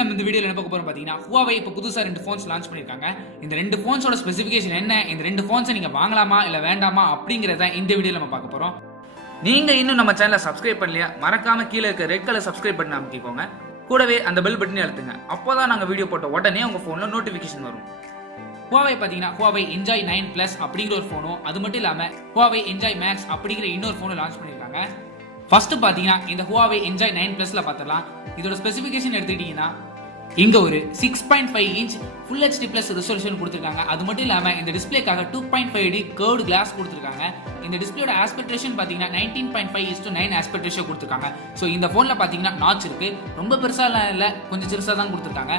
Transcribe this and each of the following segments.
நம்ம இந்த வீடியோல என்ன பார்க்க போறோம் பாத்தீங்கன்னா Huweai இப்ப புதுசா ரெண்டு ஃபோன்ஸ் லான்ச் பண்ணிருக்காங்க. இந்த ரெண்டு ஃபோன்ஸோட ஸ்பெசிஃபிகேஷன் என்ன, இந்த ரெண்டு ஃபோன்ஸை நீங்க வாங்கலாமா இல்ல வேண்டாமா அப்படிங்கறத இந்த வீடியோல நம்ம பார்க்க போறோம். நீங்க இன்னும் நம்ம சேனலை சப்ஸ்கிரைப் பண்ணலையா, மறக்காம கீழே இருக்க ரெட் கலர் சப்ஸ்கிரைப் பட்டன் அமுக்கிக்கோங்க. கூடவே அந்த பெல் பட்டனை அழுத்துங்க. அப்போதான் நாங்க வீடியோ போட்ட உடனே உங்க போன்ல நோட்டிபிகேஷன் வரும். Huweai பாத்தீங்கன்னா Huweai Enjoy 9 Plus அப்படிங்கிற ஒரு போனும், அது மட்டும் இல்லாம Huweai Enjoy Max அப்படிங்கிற இன்னொரு போனும் லான்ச் பண்ணிருக்காங்க. ஃபர்ஸ்ட் பாத்தீங்கன்னா இந்த Huweai Enjoy 9 Plusல பாத்திரலாம். இதோட ஸ்பெசிஃபிகேஷன் எடுத்துக்கிட்டீங்கன்னா இங்க ஒரு 6.5 inch Full HD Plus resolution கொடுத்திருக்காங்க. அது மட்டும் இல்லாம இந்த டிஸ்ப்ளேக்காக 2.5D கர்வ்டு கிளாஸ் கொடுத்திருக்காங்க. இந்த டிஸ்ப்ளேயோட ஆஸ்பெக்ட் ரேஷியோ பாத்தீங்கன்னா 19.5:9 ஆஸ்பெக்ட் ரேஷியோ கொடுத்திருக்காங்க. சோ இந்த போன்ல பாத்தீங்கன்னா நாட்ச் இருக்கு, ரொம்ப பெருசா இல்ல, கொஞ்சம் சிறுசா தான் கொடுத்திருக்காங்க.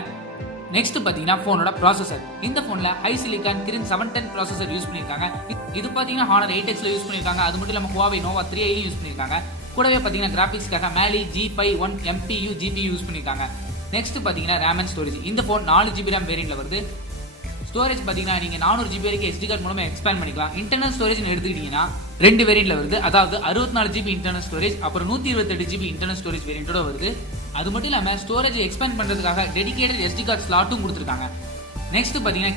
நெக்ஸ்ட் பாத்தீங்கன்னா போனோட ப்ராசஸர். இந்த போன்ல HiSilicon Kirin 710 processor use பண்ணிருக்காங்க. இது பாத்தீங்கன்னா Honor 8Xல யூஸ் பண்ணிருக்காங்க. அது மட்டும் இல்லாம Huawei Nova 3i யூஸ் பண்ணிருக்காங்க. கூடவே பாத்தீங்கன்னா கிராபிக்ஸ்க்காக Mali G5 MPU GPU use பண்ணிருக்காங்க. நெக்ஸ்ட் பாத்தீங்கன்னா RAM and storage. இந்த போன் 4GB RAM வேரியன்ட்ல வருது. ஸ்டோரேஜ் பாத்தீங்கன்னா நீங்க 400GB வரைக்கும் SD கார்டு மூலமா எக்ஸ்பேண்ட் பண்ணிக்கலாம். இன்டர்னல் ஸ்டோரேஜ் எடுத்துக்கிட்டீங்கன்னா ரெண்டு வேரியன்ட்ல வருது. அதாவது 64GB இன்டர்னல் ஸ்டோரேஜ், அப்புறம் 128GB இன்டர்னல் ஸ்டோரேஜ் வேரியன்ட்டோட வருது. அது மட்டும் இல்லாம ஸ்டோரேஜ் எக்ஸ்பேண்ட் பண்றதுக்காக டெடிகேட்டட் SD கார்டு ஸ்லாட்டும் கொடுத்திருக்காங்க. நெக்ஸ்ட் பாத்தீங்கன்னா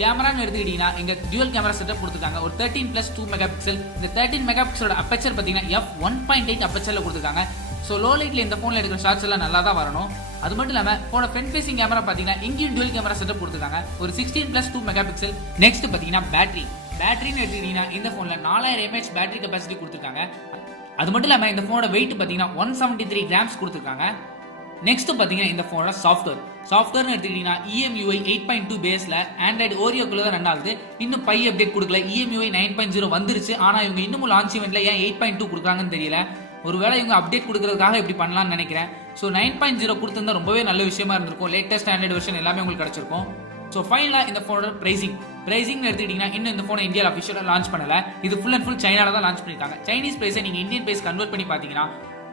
கேமரான்னு எடுத்துக்கிட்டீங்கன்னா இங்க டியூவல் கேமரா செட்டப் கொடுத்திருக்காங்க. ஒரு 13+2 மெகாபிக்சல். இந்த 13 மெகாபிக்சலோட அப்பச்சர் பாத்தீங்கன்னா f1.8 அப்பச்சர்ல கொடுத்திருக்காங்க. சோ லோ லைட்ல இந்த போன்ல எடுக்கிற ஷாட்ஸ் எல்லாம் நல்லா தான் வரணும். அது மட்டும் இல்லாம போன ஃப்ரண்ட் ஃபேசிங் கேமரா பாத்தீங்கன்னா இங்கேயும் டியூவல் கேமரா செட்டப் கொடுத்திருக்காங்க. ஒரு 16+2 மெகாபிக்சல். நெக்ஸ்ட் பாத்தீங்கன்னா பேட்டரின்னு எடுத்துக்கிட்டீங்கன்னா இந்த போன்ல 4000 mAh பேட்டரி கெபாசிட்டி கொடுத்திருக்காங்க. அது மட்டும் இல்லாம இந்த போனோட வெயிட் பாத்தீங்கன்னா 173 கிராம்ஸ் கொடுத்திருக்காங்க. நெக்ஸ்ட் பாத்தீங்கன்னா இந்த போனோட சாஃப்ட்வேர்னு எடுத்துக்கிட்டீங்கன்னா EMUI 8.2 பேஸ்ல ஆண்ட்ராய்டு ஓரியோக்குள்ள தான் ரன் ஆகுது. இன்னும் பை அப்டேட் கொடுக்கல. EMUI 9.0 வந்துருச்சு. ஆனா இவங்க இன்னும் லான்ச் ஈவென்ட்ல ஏன் 8.2 கொடுக்குறாங்கன்னு தெரியல. ஒருவேளை இவங்க அப்டேட் கொடுக்கறதுக்காக இப்படி பண்ணலாம்னு நினைக்கிறேன். ஸோ 9.0 கொடுத்திருந்தா ரொம்பவே நல்ல விஷயமா இருந்திருக்கும். லேட்டஸ்ட் ஆண்ட்ராய்டு வெர்ஷன் எல்லாமே உங்களுக்கு கிடைச்சிருக்கும். ஸோ ஃபைனலா இந்த போனோட பிரைசிங் எடுத்துக்கிட்டீங்கன்னா இன்னும் இந்த போனை இந்தியாவில் அஃபிஷியலாக லான்ச் பண்ணல. இது ஃபுல் அண்ட் ஃபுல் சைனால தான் லான்ச் பண்ணிருக்காங்க. சைனீஸ் பிரைஸை நீங்க இந்தியன் பிரைஸ் கன்வெர்ட் பண்ணி பாத்தீங்கன்னா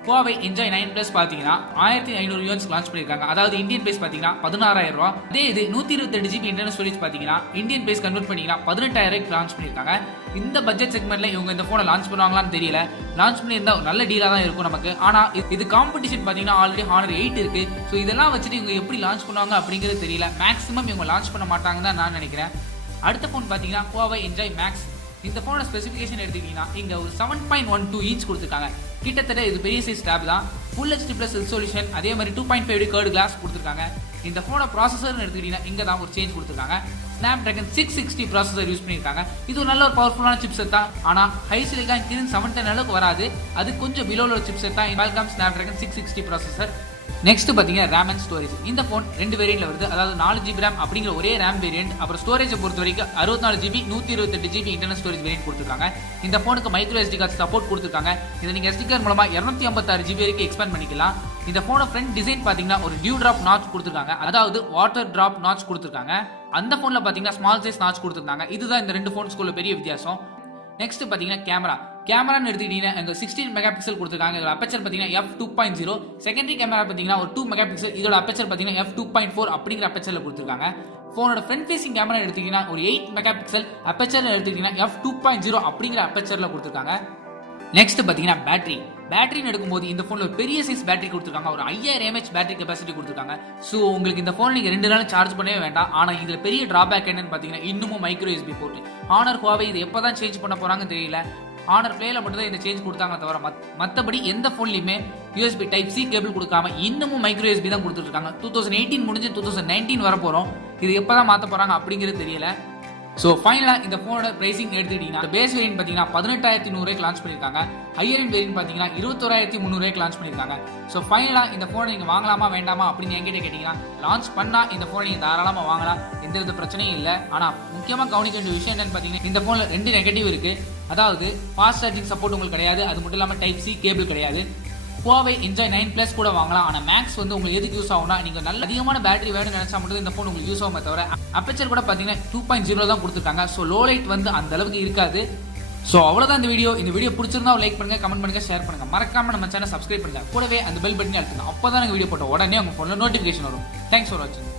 Huweai Enjoy 9 Plus பாத்தீங்கன்னா 1500 யுவான்ஸ் லான்ச் பண்ணிருக்காங்க. அதாவது இந்தியன் பிரைஸ் பாத்தீங்கன்னா 16000 ரூபாய். அதே இது 128GB இன்டர்னல் ஸ்டோரேஜ் பாத்தீங்கன்னா இந்தியன் பிரைஸ் கன்வெர்ட் பண்ணீங்கன்னா 18000 லான்ச் பண்ணிருக்காங்க. இந்த பட்ஜெட் செக்மெண்ட்ல இவங்க இந்த போனை லான்ச் பண்ணுவாங்களான்னு தெரியல. லான்ச் பண்ணியிருந்தா நல்ல டீலா தான் இருக்கும் நமக்கு. ஆனா இது காம்படிஷன் பாத்தீங்கன்னா ஆல்ரெடி Honor 8 இருக்கு. ஸோ இதெல்லாம் வச்சுட்டு இவங்க எப்படி லான்ச் பண்ணுவாங்க அப்படிங்கிறது தெரியல. மேக்ஸிமம் இவங்க லான்ச் பண்ண மாட்டாங்கன்னு தான் நான் நினைக்கிறேன். அடுத்த போன் பாத்தீங்கன்னா Huweai Enjoy Max. இந்த போனோட ஸ்பெசிஃபிகேஷன் எடுத்துக்கிட்டீங்கன்னா இங்க ஒரு 7.12 இன்ச் கொடுத்திருக்காங்க. கிட்டத்தட்ட இது பெரிய சைஸ் டேப் தான். Full HD Plus ரெசல்யூஷன், அதே மாதிரி 2.5D கர்வ்டு கிளாஸ் கொடுத்திருக்காங்க. இந்த போனோட ப்ராசஸர்னு எடுத்துக்கிட்டீங்கன்னா இங்க தான் ஒரு சேஞ்ச் கொடுத்திருக்காங்க. Snapdragon 660 ப்ராசஸர் யூஸ் பண்ணிருக்காங்க. இது ஒரு நல்ல ஒரு பவர்ஃபுல்லான சிப்செட் தான். ஆனா ஹை சிலிகான் Kirin 710 அளவுக்கு வராது. அது கொஞ்சம் பிலோல ஒரு சிப்செட் தான். Qualcomm Snapdragon 660 processor. நெக்ஸ்ட் பாத்தீங்கன்னா RAM and storage. இந்த போன் ரெண்டு வேரியன்ட்ல வருது. அதாவது 4GB RAM அப்படிங்கிற ஒரே RAM வேரியன்ட், அப்புறம் ஸ்டோரேஜ் பொறுத்த வரைக்கும் 64GB 128GB internal storage variant கொடுத்திருக்காங்க. இந்த போனுக்கு மைக்ரோ SD கார்டு சப்போர்ட் கொடுத்திருக்காங்க. இதை நீங்க SD கார்டு மூலமா 256GB வரைக்கும் எக்ஸ்பேண்ட் பண்ணிக்கலாம். இந்த போனோட ஃப்ரண்ட் டிசைன் பாத்தீங்கன்னா ஒரு டியூ டிராப் நாட்ச் கொடுத்திருக்காங்க. அதாவது வாட்டர் டிராப் நாட்ச் கொடுத்திருக்காங்க. அந்த போன்ல பாத்தீங்கன்னா ஸ்மால் சைஸ் நாட்ச் கொடுத்திருக்காங்க. இதுதான் இந்த ரெண்டு போன்ஸ்க்குள்ள பெரிய வித்தியாசம். நெக்ஸ்ட் பாத்தீங்கன்னா கேமரான்னு எடுத்துக்கிட்டீங்கன்னா இங்க 16 மெகாபிக்சல் கொடுத்திருக்காங்க. இதோட அப்பச்சர் பாத்தீங்கன்னா f2.0. செகண்டரி கேமரா பாத்தீங்கன்னா ஒரு 2 மெகாபிக்சல். இதோட அப்பச்சர் பாத்தீங்கன்னா f2.4 அப்படிங்கிற அப்பச்சர்ல கொடுத்திருக்காங்க. போனோட ஃப்ரண்ட் ஃபேசிங் கேமரா எடுத்துக்கிட்டீங்கன்னா ஒரு 8 மெகாபிக்சல். அப்பச்சர்ல எடுத்துக்கிட்டீங்கன்னா f2.0 அப்படிங்கிற அப்பச்சர்ல கொடுத்திருக்காங்க. நெக்ஸ்ட் பாத்தீங்கன்னா பேட்டரின்னு எடுக்கும்போது இந்த போன்ல ஒரு பெரிய சைஸ் பேட்டரி கொடுத்திருக்காங்க. ஒரு 5000 mAh பேட்டரி கெபாசிட்டி கொடுத்திருக்காங்க. சோ உங்களுக்கு இந்த போன் நீங்க 2 நாள் சார்ஜ் பண்ணவே வேண்டாம். ஆனா இதுல பெரிய டிராபேக் என்னன்னு பாத்தீங்கன்னா இன்னமும் micro USB port. Honor Huweai இது எப்பதான் சேஞ்ச் பண்ண போறாங்கன்னு தெரியல. Honor Playல மட்டும் தான் இந்த சேஞ்ச் கொடுத்தாங்க தவிர மத்தபடி எந்த போன்லயுமே USB Type-C கேபிள் கொடுக்காம இன்னமும் மைக்ரோ USB தான் கொடுத்துட்டு இருக்காங்க. 2018 முடிஞ்சு 2019 வர போறோம். இது எப்பதான் மாத்த போறாங்க அப்படிங்கிறது தெரியல. சோ ஃபைனலா இந்த போனோட பிரைசிங் எடுத்துக்கிட்டீங்கன்னா பேஸ் வேரியன்ட் பாத்தீங்கன்னா 18100 லான்ச் பண்ணிருக்காங்க. ஹையர் எண்ட் வேரியன்ட் பாத்தீங்கன்னா 21300 லான்ச் பண்ணிருக்காங்க. சோ ஃபைனலா இந்த போனை நீங்க வாங்கலாமா வேண்டாமா அப்படின்னு என்கிட்ட கேட்டீங்கன்னா லான்ச் பண்ணா இந்த போனை நீங்க தாராளமா வாங்கலாம். எந்த வித பிரச்சனையும் இல்ல. ஆனா முக்கியமா கவனிக்க வேண்டிய விஷயம் என்னன்னு பாத்தீங்கன்னா இந்த போன்ல ரெண்டு நெகட்டிவ் இருக்கு. அதாவது ஃபாஸ்ட் சார்ஜிங் சப்போர்ட் உங்களுக்கு கிடையாது. அது மட்டும் இல்லாம Type-C கேபிள் கிடையாது. Huweai Enjoy 9 Plus கூட வாங்கலாம். ஆனா மேக்ஸ் வந்து உங்களுக்கு எதுக்கு யூஸ் ஆகும்னா நீங்க நல்ல அதிகமான பேட்டரி வேணும்னு நினைச்சா மட்டும் இந்த போன் உங்களுக்கு யூஸ் ஆகுமே தவிர அப்பச்சர் கூட பாத்தீங்கன்னா 2.0 தான் கொடுத்திருக்காங்க. சோ லோ லைட் வந்து அந்த அளவுக்கு இருக்காது. சோ அவ்வளவுதான் இந்த வீடியோ பிடிச்சிருந்தா லைக் பண்ணுங்க, கமெண்ட் பண்ணுங்க, ஷேர் பண்ணுங்க. மறக்காம நம்ம சேனலை சப்ஸ்கிரைப் பண்ணுங்க. கூடவே அந்த பெல் பட்டனை அழுத்துங்க. அப்பதான் வீடியோ போட்ட உடனே உங்க போன்ல நோட்டிபிகேஷன் வரும். தேங்க்ஸ் ஃபார் வாட்சிங்.